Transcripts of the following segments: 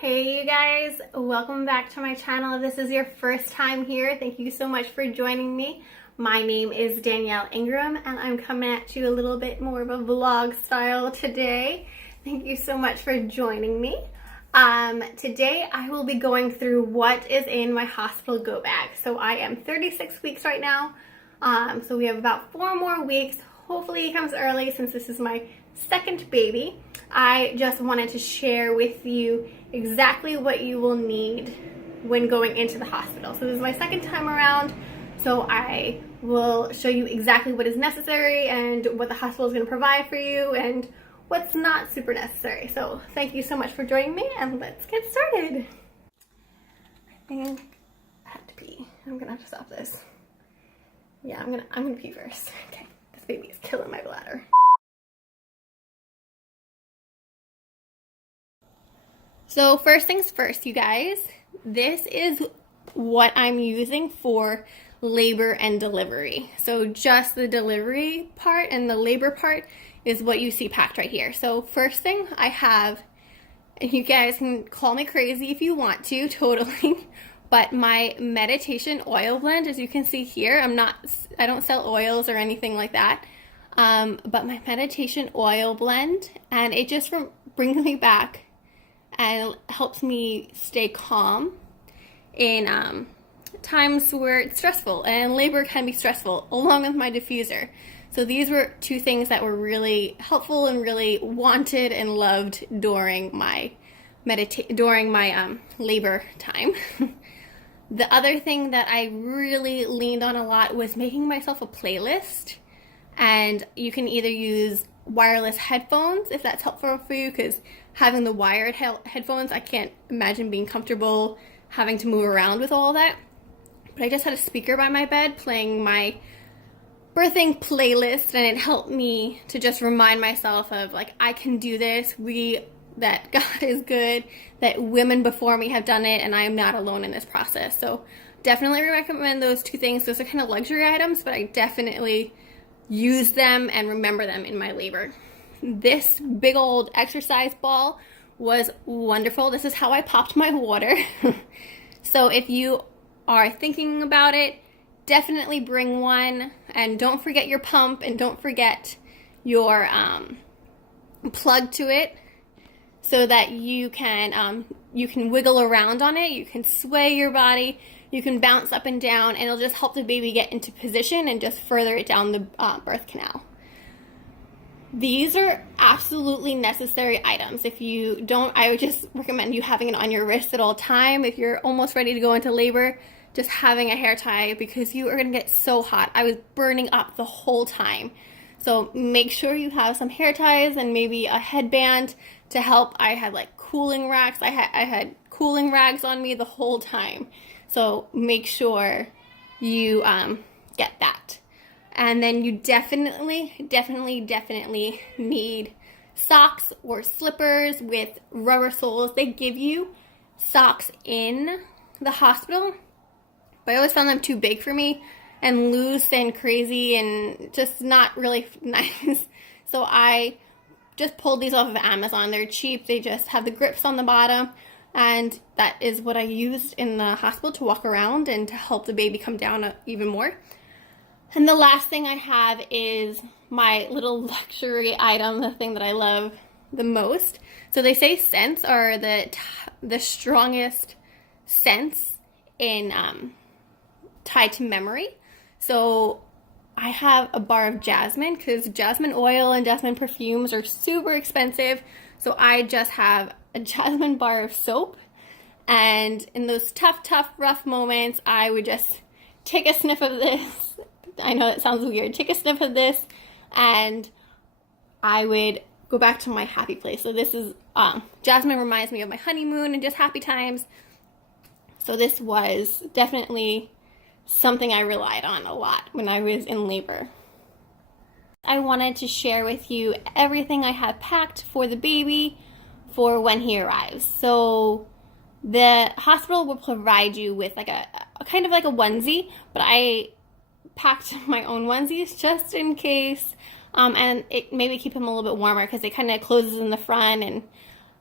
Hey you guys, welcome back to my channel. If this is your first time here, thank you so much for joining me. My name is Danielle Ingram and I'm coming at you a little bit more of a vlog style today. Thank you so much for joining me. Today I will be going through what is in my hospital go bag. So I am 36 weeks right now. So we have about 4 more weeks. Hopefully he comes early since this is my second baby. I just wanted to share with you exactly what you will need when going into the hospital. So this is my second time around, so I will show you exactly what is necessary and what the hospital is going to provide for you and what's not super necessary. So thank you so much for joining me and let's get started. I think I have to pee. I'm gonna have to stop this. Yeah, I'm gonna pee first. Okay, this baby is killing my bladder. So first things first, you guys, this is what I'm using for labor and delivery. So just the delivery part and the labor part is what you see packed right here. So first thing I have, and you guys can call me crazy if you want to, totally, but my meditation oil blend, as you can see here, I don't sell oils or anything like that, but my meditation oil blend, and it just brings me back and helps me stay calm in times where it's stressful, and labor can be stressful, along with my diffuser. So these were two things that were really helpful and really wanted and loved during my labor time. The other thing that I really leaned on a lot was making myself a playlist, and you can either use wireless headphones if that's helpful for you, because having the wired headphones, I can't imagine being comfortable having to move around with all that. But I just had a speaker by my bed playing my birthing playlist, and it helped me to just remind myself of, like, I can do this, that God is good, that women before me have done it, and I am not alone in this process. So definitely recommend those two things. Those are kind of luxury items, but I definitely use them and remember them in my labor. This big old exercise ball was wonderful. This is how I popped my water. So if you are thinking about it, definitely bring one, and don't forget your pump, and don't forget your plug to it, so that you can wiggle around on it, you can sway your body, you can bounce up and down, and it'll just help the baby get into position and just further it down the birth canal. These are absolutely necessary items. If you don't, I would just recommend you having it on your wrist at all time. If you're almost ready to go into labor, just having a hair tie, because you are going to get so hot. I was burning up the whole time. So make sure you have some hair ties and maybe a headband to help. I had like cooling racks. I had cooling rags on me the whole time. So make sure you get that. And then you definitely need socks or slippers with rubber soles. They give you socks in the hospital, but I always found them too big for me and loose and crazy and just not really nice. So I just pulled these off of Amazon. They're cheap. They just have the grips on the bottom, and that is what I used in the hospital to walk around and to help the baby come down even more. And the last thing I have is my little luxury item, the thing that I love the most. So they say scents are the strongest scents in tied to memory. So I have a bar of jasmine, because jasmine oil and jasmine perfumes are super expensive. So I just have a jasmine bar of soap, and in those tough, rough moments, I would just take a sniff of this. I know that sounds weird. Take a sniff of this, and I would go back to my happy place. So this is, jasmine reminds me of my honeymoon and just happy times. So this was definitely something I relied on a lot when I was in labor. I wanted to share with you everything I have packed for the baby for when he arrives. So the hospital will provide you with like a kind of like a onesie, but I packed my own onesies just in case, and it maybe keep him a little bit warmer, because it kind of closes in the front, and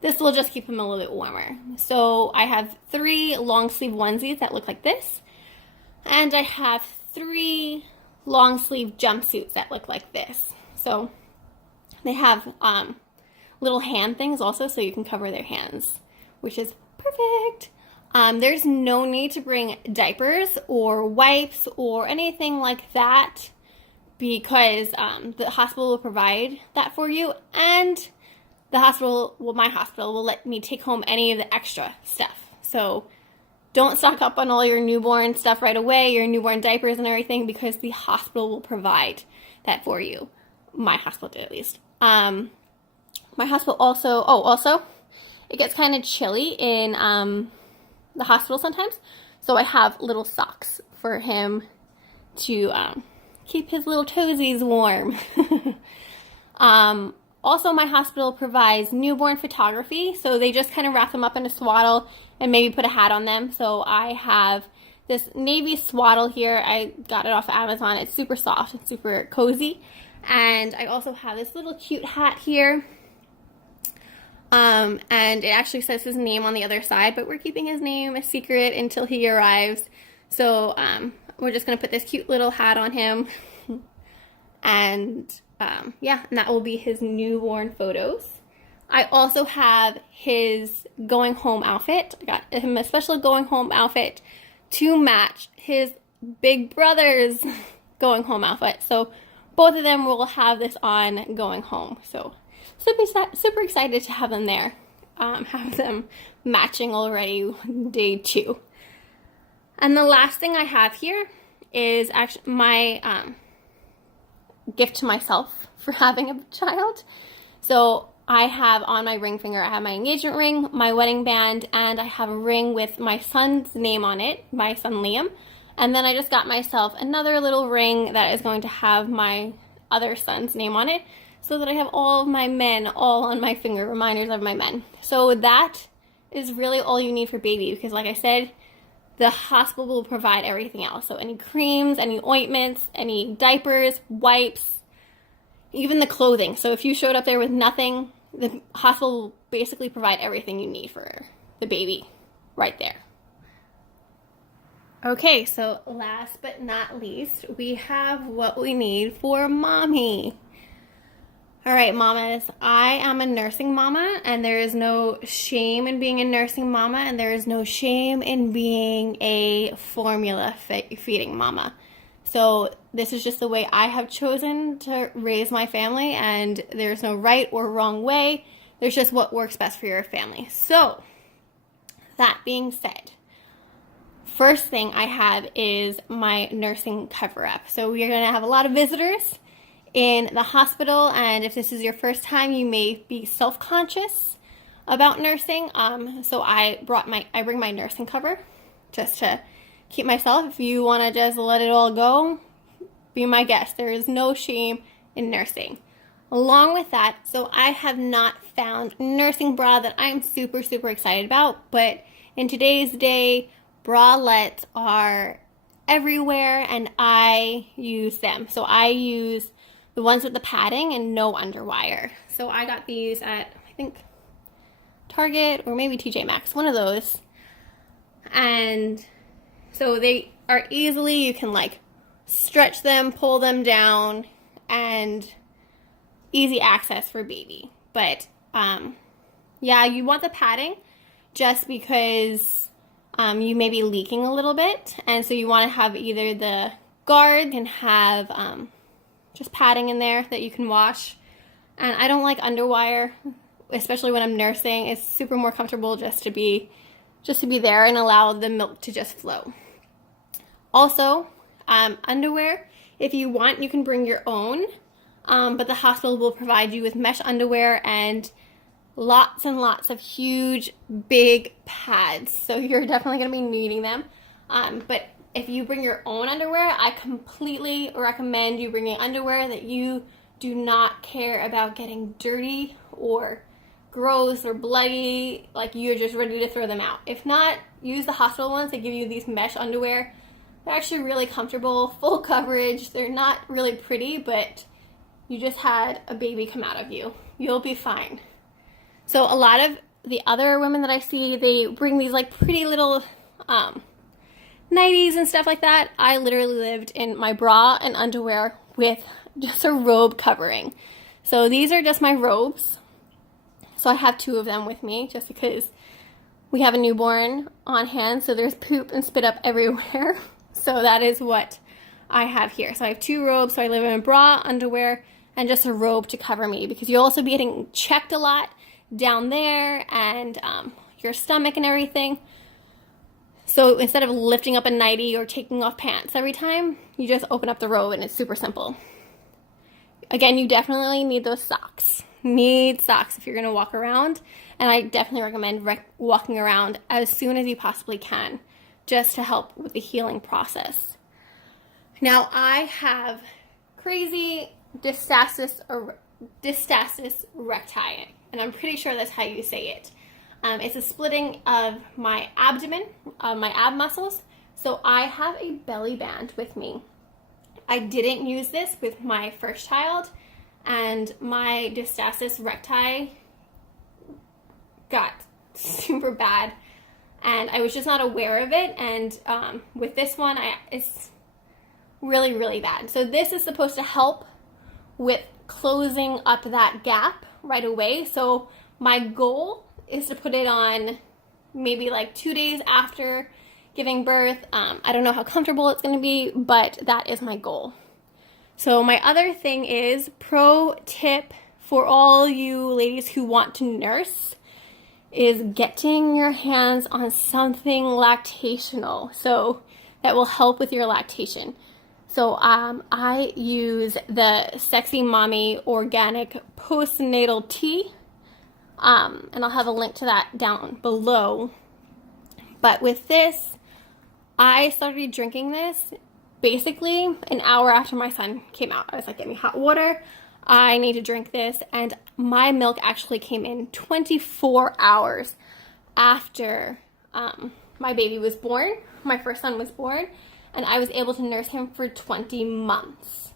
this will just keep him a little bit warmer. So I have 3 long sleeve onesies that look like this. And I have 3 long sleeve jumpsuits that look like this. So they have little hand things also, so you can cover their hands, which is perfect. There's no need to bring diapers or wipes or anything like that, because the hospital will provide that for you, and the hospital, well, my hospital will let me take home any of the extra stuff. So don't stock up on all your newborn stuff right away, your newborn diapers and everything, because the hospital will provide that for you. My hospital did, at least. My hospital also, it gets kind of chilly in the hospital sometimes, so I have little socks for him to keep his little toesies warm. Also, my hospital provides newborn photography, so they just kind of wrap them up in a swaddle and maybe put a hat on them. So I have this navy swaddle here. I got it off of Amazon. It's super soft and super cozy. And I also have this little cute hat here. And it actually says his name on the other side, but we're keeping his name a secret until he arrives. So we're just going to put this cute little hat on him. And yeah, and that will be his newborn photos. I also have his going home outfit. I got him a special going home outfit to match his big brother's going home outfit. So both of them will have this on going home. So super excited to have them there. Have them matching already day 2. And the last thing I have here is actually my gift to myself for having a child. So I have on my ring finger, I have my engagement ring, my wedding band, and I have a ring with my son's name on it, my son Liam. And then I just got myself another little ring that is going to have my other son's name on it, so that I have all of my men all on my finger, reminders of my men. So that is really all you need for baby, because like I said, the hospital will provide everything else. So any creams, any ointments, any diapers, wipes, even the clothing. So if you showed up there with nothing, the hospital will basically provide everything you need for the baby right there. Okay, so last but not least, we have what we need for mommy. All right, mamas, I am a nursing mama, and there is no shame in being a nursing mama, and there is no shame in being a formula feeding mama. So this is just the way I have chosen to raise my family, and there's no right or wrong way. There's just what works best for your family. So that being said, first thing I have is my nursing cover-up. So we are going to have a lot of visitors in the hospital, and if this is your first time, you may be self-conscious about nursing. So I bring my nursing cover just to keep myself. If you want to just let it all go, be my guest. There is no shame in nursing. Along with that, so I have not found nursing bra that I'm super excited about, but in today's day, bralettes are everywhere, and I use them. So I use the ones with the padding and no underwire. So I got these at, I think, Target or maybe TJ Maxx, one of those. And so they are easily, you can like stretch them, pull them down, and easy access for baby. But yeah, you want the padding just because you may be leaking a little bit, and so you want to have either the guard and have just padding in there that you can wash. And I don't like underwire, especially when I'm nursing. It's super more comfortable just to be there and allow the milk to just flow. Also, underwear, if you want, you can bring your own, but the hospital will provide you with mesh underwear and lots and lots of huge, big pads. So you're definitely going to be needing them. But if you bring your own underwear, I completely recommend you bringing underwear that you do not care about getting dirty or gross or bloody, like you're just ready to throw them out. If not, use the hospital ones. They give you these mesh underwear. They're actually really comfortable, full coverage. They're not really pretty, but you just had a baby come out of you. You'll be fine. So a lot of the other women that I see, they bring these like pretty little nighties and stuff like that. I literally lived in my bra and underwear with just a robe covering. So these are just my robes. So I have 2 of them with me just because we have a newborn on hand, so there's poop and spit up everywhere. So that is what I have here. So I have 2 robes. So I live in a bra, underwear, and just a robe to cover me, because you'll also be getting checked a lot down there and your stomach and everything. So instead of lifting up a nightie or taking off pants every time, you just open up the robe and it's super simple. Again, you definitely need those socks. Need socks if you're going to walk around. And I definitely recommend walking around as soon as you possibly can, just to help with the healing process. Now, I have crazy diastasis recti, and I'm pretty sure that's how you say it. It's a splitting of my abdomen, my ab muscles. So I have a belly band with me. I didn't use this with my first child, and my diastasis recti got super bad, and I was just not aware of it. And with this one, it's really, really bad. So this is supposed to help with closing up that gap right away. So my goal is to put it on maybe like 2 days after giving birth. I don't know how comfortable it's going to be, but that is my goal. So my other thing is, pro tip for all you ladies who want to nurse, is getting your hands on something lactational. So that will help with your lactation. So I use the Sexy Mommy Organic Postnatal Tea. And I'll have a link to that down below. But with this, I started drinking this basically an hour after my son came out. I was like, get me hot water. I need to drink this. And my milk actually came in 24 hours after my baby was born. My first son was born. And I was able to nurse him for 20 months.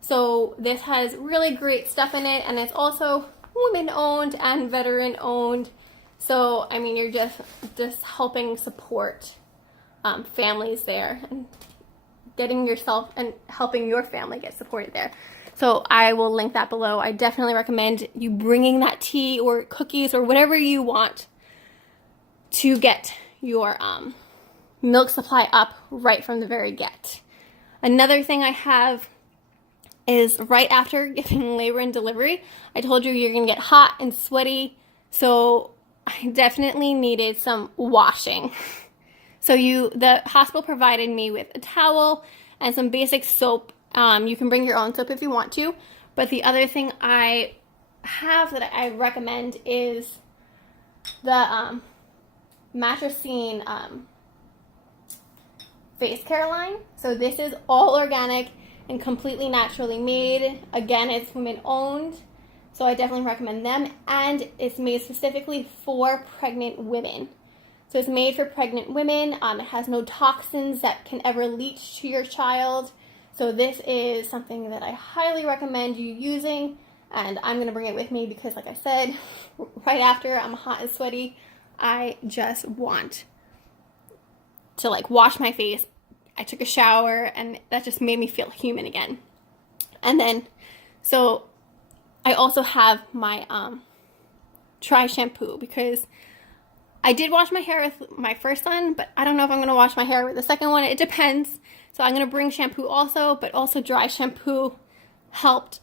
So this has really great stuff in it. And it's also women-owned and veteran-owned. So, I mean, you're just helping support families there, and getting yourself and helping your family get supported there. So I will link that below. I definitely recommend you bringing that tea or cookies or whatever you want to get your milk supply up right from the very get. Another thing I have is right after giving labor and delivery, I told you you're going to get hot and sweaty. So I definitely needed some washing. So the hospital provided me with a towel and some basic soap. You can bring your own soap if you want to. But the other thing I have that I recommend is the Matricine face care line. So this is all organic and completely naturally made. Again, it's women owned. So I definitely recommend them. And it's made specifically for pregnant women. So it's made for pregnant women. It has no toxins that can ever leach to your child. So this is something that I highly recommend you using. And I'm going to bring it with me because, like I said, right after I'm hot and sweaty, I just want to like wash my face. I took a shower and that just made me feel human again. And then, so I also have my Try shampoo, because I did wash my hair with my first son, but I don't know if I'm going to wash my hair with the second one. It depends. So I'm going to bring shampoo also, but also dry shampoo helped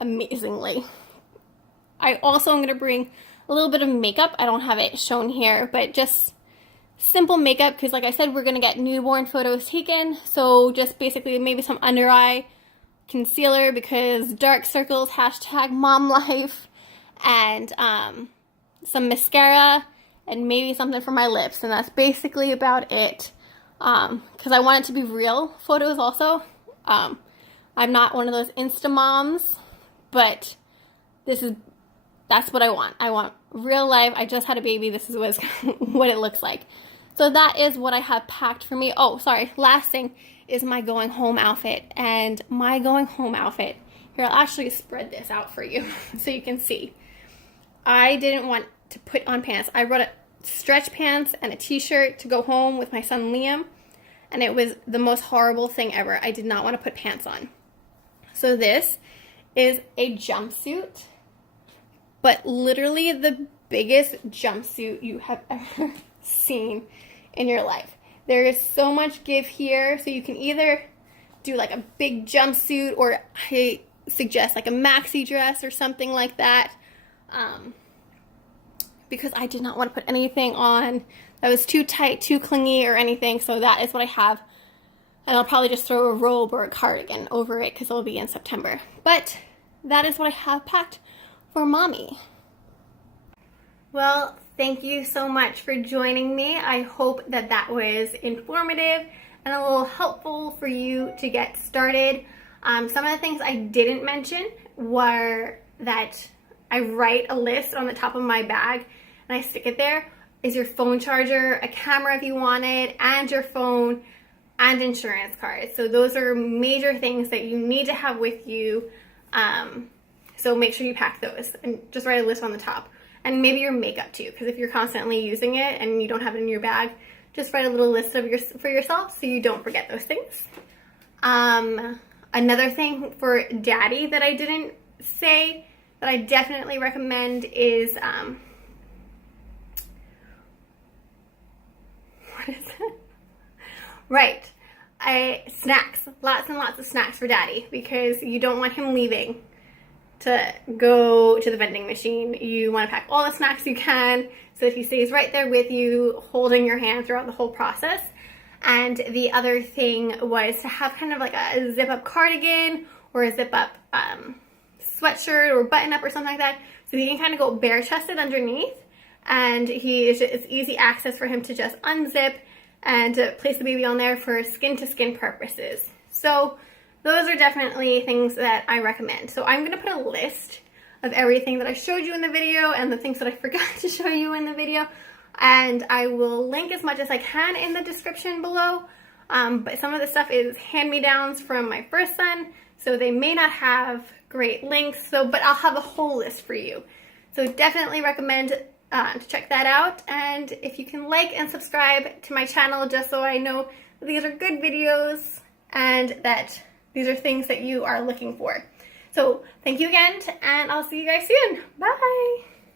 amazingly. I also am going to bring a little bit of makeup. I don't have it shown here, but just simple makeup, because like I said, we're going to get newborn photos taken. So just basically maybe some under eye concealer, because dark circles, hashtag mom life, and some mascara, and maybe something for my lips. And that's basically about it. Because I want it to be real photos also. I'm not one of those Insta moms, but that's what I want. I want real life. I just had a baby. This is what it looks like. So that is what I have packed for me. Oh, sorry. Last thing is my going home outfit. And my going home outfit, here, I'll actually spread this out for you so you can see. I didn't want to put on pants. I brought stretch pants and a t-shirt to go home with my son Liam, and it was the most horrible thing ever. I did not want to put pants on. So this is a jumpsuit, but literally the biggest jumpsuit you have ever seen in your life. There is so much give here, so you can either do like a big jumpsuit, or I suggest like a maxi dress or something like that, because I did not want to put anything on that was too tight, too clingy, or anything. So that is what I have, and I'll probably just throw a robe or a cardigan over it because it'll be in September. But that is what I have packed for mommy. Well, thank you so much for joining me. I hope that that was informative and a little helpful for you to get started. Some of the things I didn't mention were that I write a list on the top of my bag and I stick it there. Is your phone charger, a camera if you want it, and your phone, and insurance cards. So those are major things that you need to have with you. So make sure you pack those and just write a list on the top. And maybe your makeup too, because if you're constantly using it and you don't have it in your bag, just write a little list of for yourself so you don't forget those things. Another thing for daddy that I didn't say that I definitely recommend is, what is it? Right, snacks, lots and lots of snacks for daddy, because you don't want him leaving to go to the vending machine. You want to pack all the snacks you can so that he stays right there with you, holding your hand throughout the whole process. And the other thing was to have kind of like a zip-up cardigan or a zip-up sweatshirt or button-up or something like that, so he can kind of go bare-chested underneath, and it's easy access for him to just unzip and to place the baby on there for skin-to-skin purposes. So those are definitely things that I recommend. So I'm going to put a list of everything that I showed you in the video and the things that I forgot to show you in the video, and I will link as much as I can in the description below. But some of the stuff is hand-me-downs from my first son, so they may not have great links, but I'll have a whole list for you. So definitely recommend to check that out, and if you can like and subscribe to my channel just so I know that these are good videos and that these are things that you are looking for. So thank you again, and I'll see you guys soon. Bye!